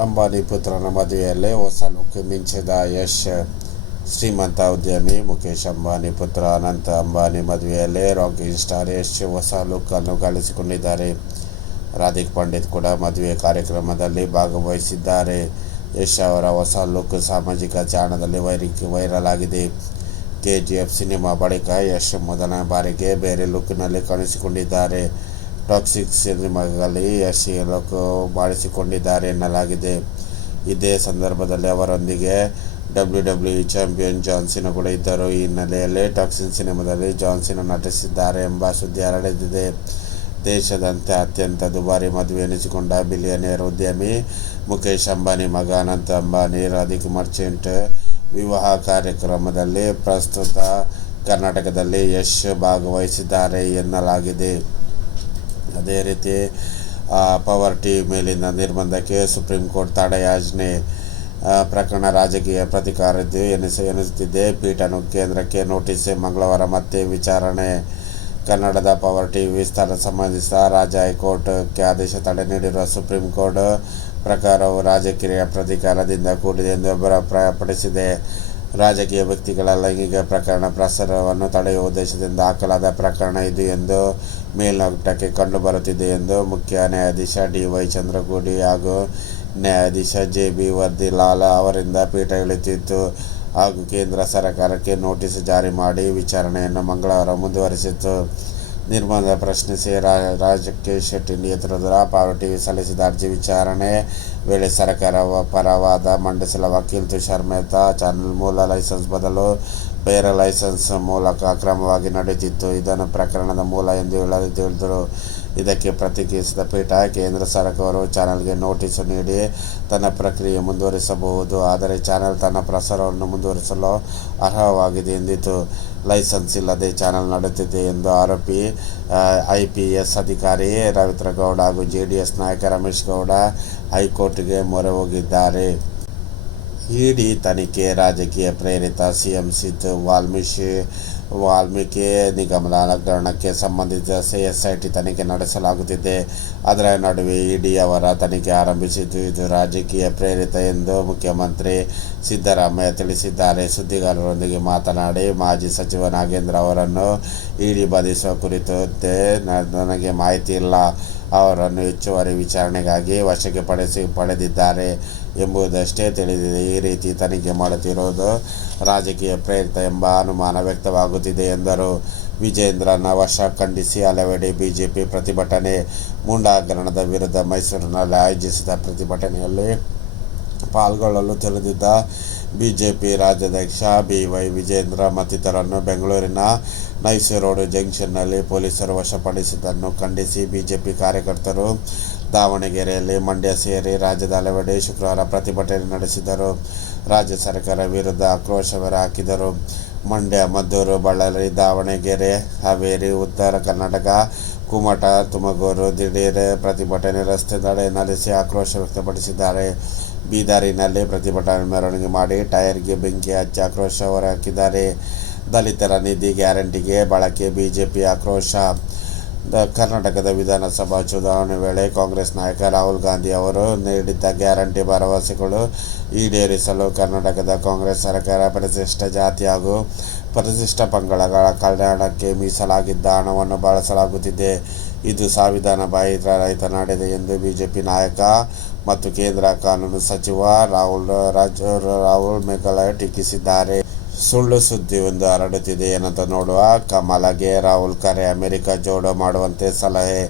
ಅಂಬಾನಿ ಪುತ್ರನ ಮದುವೆಯಲ್ಲೇ ಹೊಸ ಲುಕ್ ಮಿಂಚಿದ ಯಶ್. ಶ್ರೀಮಂತ ಉದ್ಯಮಿ ಮುಖೇಶ್ ಅಂಬಾನಿ ಪುತ್ರ ಅನಂತ ಅಂಬಾನಿ ಮದುವೆಯಲ್ಲೇ ರಾಕಿಂಗ್ ಸ್ಟಾರ್ ಯಶ್ ಹೊಸ ಲುಕ್ ಅನ್ನು ಗಳಿಸಿಕೊಂಡಿದ್ದಾರೆ. ರಾಧಿಕ್ ಪಂಡಿತ್ ಕೂಡ ಮದುವೆ ಕಾರ್ಯಕ್ರಮದಲ್ಲಿ ಭಾಗವಹಿಸಿದ್ದಾರೆ. ಯಶ್ ಅವರ ಹೊಸ ಲುಕ್ ಸಾಮಾಜಿಕ ಜಾಣದಲ್ಲಿ ವೈರಿಕ್ ವೈರಲ್ ಆಗಿದೆ. ಕೆ ಜಿ ಎಫ್ ಸಿನಿಮಾ ಬಳಿಕ ಯಶ್ ಮೊದಲ ಬಾರಿಗೆ ಬೇರೆ ಲುಕ್ನಲ್ಲಿ ಕಾಣಿಸಿಕೊಂಡಿದ್ದಾರೆ. ಟಾಕ್ಸಿಕ್ ಸಿನಿಮಾಗಳಲ್ಲಿ ಯಶ್ ಲುಕ್ ಮಾಡಿಸಿಕೊಂಡಿದ್ದಾರೆ ಎನ್ನಲಾಗಿದೆ. ಇದೇ ಸಂದರ್ಭದಲ್ಲಿ ಅವರೊಂದಿಗೆ ಡಬ್ಲ್ಯೂ ಡಬ್ಲ್ಯೂ ಚಾಂಪಿಯನ್ ಜಾನ್ಸಿನ ಕೂಡ ಇದ್ದರು. ಈ ಹಿನ್ನೆಲೆಯಲ್ಲಿ ಟಾಕ್ಸಿನ್ ಸಿನಿಮಾದಲ್ಲಿ ಜಾನ್ಸಿನ ನಟಿಸಿದ್ದಾರೆ ಎಂಬ ಸುದ್ದಿ ಹರಡಿದೆ. ದೇಶದಂತೆ ಅತ್ಯಂತ ದುಬಾರಿ ಮದುವೆ ಎನಿಸಿಕೊಂಡ ಬಿಲಿಯನೇರ್ ಉದ್ಯಮಿ ಮುಖೇಶ್ ಅಂಬಾನಿ ಮಗ ಅನಂತ ಅಂಬಾನಿ ರಾಧಿಕ್ ಮರ್ಚೆಂಟ್ ವಿವಾಹ ಕಾರ್ಯಕ್ರಮದಲ್ಲಿ ಪ್ರಸ್ತುತ ಕರ್ನಾಟಕದಲ್ಲಿ ಯಶ್ ಭಾಗವಹಿಸಿದ್ದಾರೆ ಎನ್ನಲಾಗಿದೆ. ಅದೇ ರೀತಿ ಆ, ಪವರ್ ಟಿವಿ ಮೇಲಿನ ನಿರ್ಬಂಧಕ್ಕೆ ಸುಪ್ರೀಂ ಕೋರ್ಟ್ ತಡೆಯಾಜ್ಞೆ ಪ್ರಕರಣ ರಾಜಕೀಯ ಪ್ರತಿಕಾರದ್ದು ಎನಿಸ ಎನಿಸುತ್ತಿದೆ. ಪೀಠನು ಕೇಂದ್ರಕ್ಕೆ ನೋಟಿಸ್ ಮಂಗಳವಾರ ಮತ್ತೆ ವಿಚಾರಣೆ. ಕನ್ನಡದ ಪವರ್ ಟಿವಿ ವಿಸ್ತಾರ ಸಂಬಂಧಿಸಿದ ರಾಜ್ಯ ಹೈಕೋರ್ಟ್ಗೆ ಆದೇಶ ತಡೆ ನೀಡಿರುವ ಸುಪ್ರೀಂ ಕೋರ್ಟ್ ಪ್ರಕಾರವು ರಾಜಕೀಯ ಪ್ರತಿಕಾರದಿಂದ ಕೂಡಿದೆ ಎಂದು ಅಭಿಪ್ರಾಯಪಡಿಸಿದೆ. ರಾಜಕೀಯ ವ್ಯಕ್ತಿಗಳ ಲೈಂಗಿಕ ಪ್ರಕರಣ ಪ್ರಸಾರವನ್ನು ತಡೆಯುವ ಉದ್ದೇಶದಿಂದ ಹಾಕಲಾದ ಪ್ರಕರಣ ಇದು ಎಂದು ಮೇಲ್ನೋಟಕ್ಕೆ ಕಂಡುಬರುತ್ತಿದೆ ಎಂದು ಮುಖ್ಯ ನ್ಯಾಯಾಧೀಶ ಡಿ ವೈ ಚಂದ್ರಗೂಡಿ ಹಾಗೂ ನ್ಯಾಯಾಧೀಶ ಜೆ ಬಿ ವರ್ದಿಲಾಲ್ ಅವರಿಂದ ಪೀಠ ಇಳಿತಿತ್ತು ಹಾಗೂ ಕೇಂದ್ರ ಸರ್ಕಾರಕ್ಕೆ ನೋಟಿಸ್ ಜಾರಿ ಮಾಡಿ ವಿಚಾರಣೆಯನ್ನು ಮಂಗಳವಾರ ಮುಂದುವರಿಸಿತು ನಿರ್ಬಂಧ ಪ್ರಶ್ನಿಸಿ ರಾ ರಾಜಕ್ಕೆ ಶೆಟ್ಟಿ ನೇತೃತ್ವದ ಟಿವಿ ಸಲ್ಲಿಸಿದ ಅರ್ಜಿ ವಿಚಾರಣೆ ವೇಳೆ ಸರ್ಕಾರ ಪರವಾದ ಮಂಡಿಸಲ ವಕೀಲ್ ತುಷಾರ್ ಮೆಹ್ತಾ ಚಾನಲ್ ಮೂಲ ಲೈಸೆನ್ಸ್ ಬದಲು ಬೇರೆ ಲೈಸೆನ್ಸ್ ಮೂಲಕ ಅಕ್ರಮವಾಗಿ ನಡೆದಿತ್ತು. ಇದನ್ನು ಪ್ರಕರಣದ ಮೂಲ ಎಂದು ಹೇಳಲು ತಿಳಿದರು ಇದಕ್ಕೆ ಪ್ರತಿಕ್ರಿಯಿಸಿದ ಪೀಠ, ಕೇಂದ್ರ ಸರ್ಕಾರವು ಚಾನಲ್ಗೆ ನೋಟಿಸ್ ನೀಡಿ ತನ್ನ ಪ್ರಕ್ರಿಯೆ ಮುಂದುವರಿಸಬಹುದು, ಆದರೆ ಚಾನೆಲ್ ತನ್ನ ಪ್ರಸಾರವನ್ನು ಮುಂದುವರಿಸಲು ಅರ್ಹವಾಗಿದೆ ಎಂದಿತು. ಲೈಸೆನ್ಸ್ ಇಲ್ಲದೆ ಚಾನೆಲ್ ನಡೆಯುತ್ತಿದೆ ಎಂದು ಆರೋಪಿ ಐ ಪಿ ಎಸ್ ಅಧಿಕಾರಿ ರವೀಂದ್ರ ಗೌಡ ಹಾಗೂ ಜೆ ಡಿ ಎಸ್ ನಾಯಕ ರಮೇಶ್ ಗೌಡ ಹೈಕೋರ್ಟ್ಗೆ ಮೊರೆ ಹೋಗಿದ್ದಾರೆ. ಇಡಿ ತನಿಖೆ ರಾಜಕೀಯ ಪ್ರೇರಿತ ಸಿಎಂ ಸಿದ್ದು ವಾಲ್ಮೀಕಿ ವಾಲ್ಮೀಕಿ ನಿಗಮದ ಹಗರಣಕ್ಕೆ ಸಂಬಂಧಿಸಿದ ಸಿಎಸ್ಐಟಿ ತನಿಖೆ ನಡೆಸಲಾಗುತ್ತಿದೆ. ಅದರ ನಡುವೆ ಇಡಿ ಅವರ ತನಿಖೆ ಆರಂಭಿಸಿದ್ದು, ಇದು ರಾಜಕೀಯ ಪ್ರೇರಿತ ಎಂದು ಮುಖ್ಯಮಂತ್ರಿ ಸಿದ್ದರಾಮಯ್ಯ ತಿಳಿಸಿದ್ದಾರೆ. ಸುದ್ದಿಗಾರರೊಂದಿಗೆ ಮಾತನಾಡಿ, ಮಾಜಿ ಸಚಿವ ನಾಗೇಂದ್ರ ಅವರನ್ನು ಇಡಿ ಬಂಧಿಸುವ ಕುರಿತು ನನಗೆ ಮಾಹಿತಿ ಇಲ್ಲ. ಅವರನ್ನು ಹೆಚ್ಚುವರಿ ವಿಚಾರಣೆಗಾಗಿ ವಶಕ್ಕೆ ಪಡಿಸಿ ಪಡೆದಿದ್ದಾರೆ ಎಂಬುದಷ್ಟೇ ತಿಳಿದಿದೆ. ಈ ರೀತಿ ತನಿಖೆ ಮಾಡುತ್ತಿರುವುದು ರಾಜಕೀಯ ಪ್ರೇರಿತ ಎಂಬ ಅನುಮಾನ ವ್ಯಕ್ತವಾಗುತ್ತಿದೆ. ಎಂದರು. ವಿಜೇಂದ್ರನ ವಶ ಖಂಡಿಸಿ ಹಲವೆಡೆ ಬಿಜೆಪಿ ಪ್ರತಿಭಟನೆ ಮುಂಡಾಗರಣದ ವಿರುದ್ಧ ಮೈಸೂರಿನಲ್ಲಿ ಆಯೋಜಿಸಿದ ಪ್ರತಿಭಟನೆಯಲ್ಲಿ ಪಾಲ್ಗೊಳ್ಳಲು ತಿಳಿದಿದ್ದ ಬಿಜೆಪಿ ರಾಜ್ಯಾಧ್ಯಕ್ಷ ಬಿ ವೈ ವಿಜೇಂದ್ರ ಮತ್ತಿತರರನ್ನು ಬೆಂಗಳೂರಿನ ನೈಸಿ ರೋಡ್ ಜಂಕ್ಷನ್ನಲ್ಲಿ ಪೊಲೀಸರು ವಶಪಡಿಸಿದ್ದನ್ನು ಖಂಡಿಸಿ ಬಿಜೆಪಿ ಕಾರ್ಯಕರ್ತರು ದಾವಣಗೆರೆಯಲ್ಲಿ ಮಂಡ್ಯ ಸೇರಿ ರಾಜ್ಯದ ಹಲವೆಡೆ ಶುಕ್ರವಾರ ಪ್ರತಿಭಟನೆ ನಡೆಸಿದರು. ರಾಜ್ಯ ಸರ್ಕಾರ ವಿರುದ್ಧ ಆಕ್ರೋಶ ಹೊರಹಾಕಿದರು ಮಂಡ್ಯ, ಮದ್ದೂರು, ಬಳ್ಳಾರಿ, ದಾವಣಗೆರೆ, ಹಾವೇರಿ, ಉತ್ತರ ಕರ್ನಾಟಕ, ಕುಮಟ, ತುಮಕೂರು ದಿಢೀರ್ ಪ್ರತಿಭಟನೆ ರಸ್ತೆ ತಡೆ ನಡೆಸಿ ಆಕ್ರೋಶ ವ್ಯಕ್ತಪಡಿಸಿದ್ದಾರೆ. ಬೀದರಿನಲ್ಲಿ ಪ್ರತಿಭಟನೆ ಮೆರವಣಿಗೆ ಮಾಡಿ ಟೈರ್ಗೆ ಬೆಂಕಿ ಹಚ್ಚಿ ಆಕ್ರೋಶ ಹೊರಹಾಕಿದ್ದಾರೆ. ದಲಿತರ ನಿಧಿ ಗ್ಯಾರಂಟಿಗೆ ಬಳಕೆ, ಬಿಜೆಪಿ ಆಕ್ರೋಶ ಕರ್ನಾಟಕದ ವಿಧಾನಸಭಾ ಚುನಾವಣೆ ವೇಳೆ ಕಾಂಗ್ರೆಸ್ ನಾಯಕ ರಾಹುಲ್ ಗಾಂಧಿ ಅವರು ನೀಡಿದ್ದ ಗ್ಯಾರಂಟಿ ಭರವಸೆಗಳು ಈಡೇರಿಸಲು ಕರ್ನಾಟಕದ ಕಾಂಗ್ರೆಸ್ ಸರ್ಕಾರ ಪರಿಶಿಷ್ಟ ಜಾತಿ ಹಾಗೂ ಪರಿಶಿಷ್ಟ ಪಂಗಡಗಳ ಕಲ್ಯಾಣಕ್ಕೆ ಮೀಸಲಾಗಿದ್ದ ಹಣವನ್ನು ಬಳಸಲಾಗುತ್ತಿದೆ. ಇದು ಸಂವಿಧಾನ ಬಾಹಿರ ರೈತ ನಡೆದೆ ಎಂದು ಬಿಜೆಪಿ ನಾಯಕ ಮತ್ತು ಕೇಂದ್ರ ಕಾನೂನು ಸಚಿವ ರಾಹುಲ್ ರಾಜ್ ರಾಹುಲ್ ಮೇಘಾಲಯ ಟೀಕಿಸಿದ್ದಾರೆ. ಸುಳ್ಳು ಸುದ್ದಿ ಒಂದು ಹರಡುತ್ತಿದೆ ಏನಂತ ನೋಡುವ. ಕಮಲಗೆ ರಾಹುಲ್ ಕರೆ ಅಮೆರಿಕ ಜೋಡೋ ಮಾಡುವಂತೆ ಸಲಹೆ.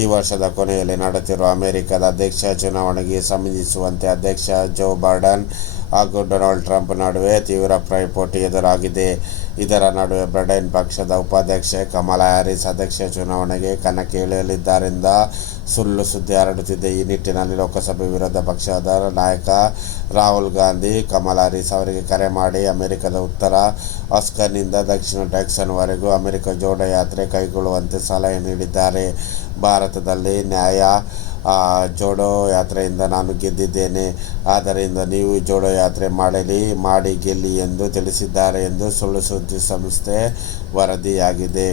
ಈ ವರ್ಷದ ಕೊನೆಯಲ್ಲಿ ನಡೆಯುತ್ತಿರುವ ಅಮೆರಿಕದ ಅಧ್ಯಕ್ಷ ಚುನಾವಣೆಗೆ ಸಂಬಂಧಿಸುವಂತೆ ಅಧ್ಯಕ್ಷ ಜೋ ಬೈಡನ್ ಹಾಗೂ ಡೊನಾಲ್ಡ್ ಟ್ರಂಪ್ ನಡುವೆ ತೀವ್ರ ಪೈಪೋಟಿ ಎದುರಾಗಿದೆ. ಇದರ ನಡುವೆ ಬ್ರಿಟನ್ ಪಕ್ಷದ ಉಪಾಧ್ಯಕ್ಷೆ ಕಮಲಾ ಹ್ಯಾರಿಸ್ ಅಧ್ಯಕ್ಷ ಚುನಾವಣೆಗೆ ಕಣಕ್ಕೆ ಇಳಿಯಲಿದ್ದಾರೆಂದ ಸುಳ್ಳು ಸುದ್ದಿ ಹರಡುತ್ತಿದೆ. ಈ ನಿಟ್ಟಿನಲ್ಲಿ ಲೋಕಸಭೆ ವಿರೋಧ ಪಕ್ಷದ ನಾಯಕ ರಾಹುಲ್ ಗಾಂಧಿ, ಕಮಲಾ ಹ್ಯಾರಿಸ್ ಅವರಿಗೆ ಕರೆ ಮಾಡಿ ಅಮೆರಿಕದ ಉತ್ತರ ಆಸ್ಕರ್ನಿಂದ ದಕ್ಷಿಣ ಟೆಕ್ಸನ್ವರೆಗೂ ಅಮೆರಿಕ ಜೋಡೋ ಯಾತ್ರೆ ಕೈಗೊಳ್ಳುವಂತೆ ಸಲಹೆ ನೀಡಿದ್ದಾರೆ. ಭಾರತದಲ್ಲಿ ನ್ಯಾಯ ಜೋಡೋ ಯಾತ್ರೆಯಿಂದ ನಾನು ಗೆದ್ದಿದ್ದೇನೆ. ಆದ್ದರಿಂದ ನೀವು ಜೋಡೋ ಯಾತ್ರೆ ಮಾಡಲಿ, ಮಾಡಿ ಗೆಲ್ಲಿ ಎಂದು ತಿಳಿಸಿದ್ದಾರೆ ಎಂದು ಸುಳ್ಳು ಸುದ್ದಿ ಸಂಸ್ಥೆ ವರದಿಯಾಗಿದೆ.